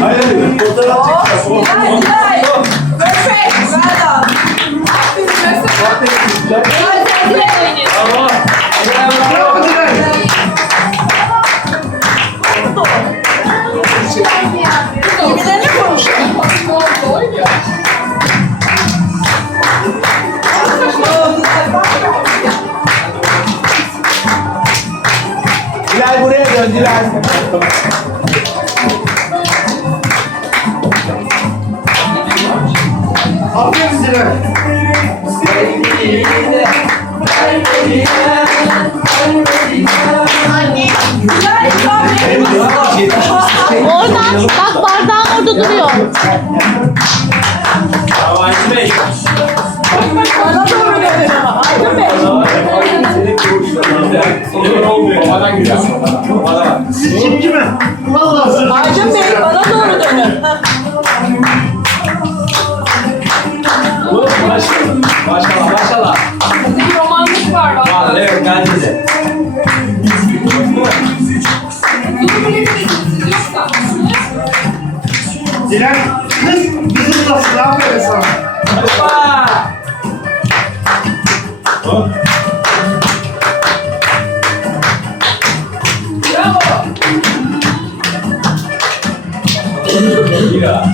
Hayır, fotoğraf çekeceğiz. Oh, Güzel, güzel. Perfect. Well done. Aferin, Güzel, sen güzel oynuyorsun. Tamam. Bravo, Dilay. Birbirlerine konuşuyor. Dilay buraya dön, Dilay. Aferin Dilay. Güzel, güzel. Oradan bak bardağın orada duruyor. Aydın Bey. Bana doğru dönün ama. Aydın Bey. Babadan. Kim kime? Vallahi Oğlum, Maşallah. Maşallah. Bir romanlık var bak. Var, evet, bence de. Dilan kız bizim nasıl? Aferin sana. Hoppa! Hop. Bravo. Ya.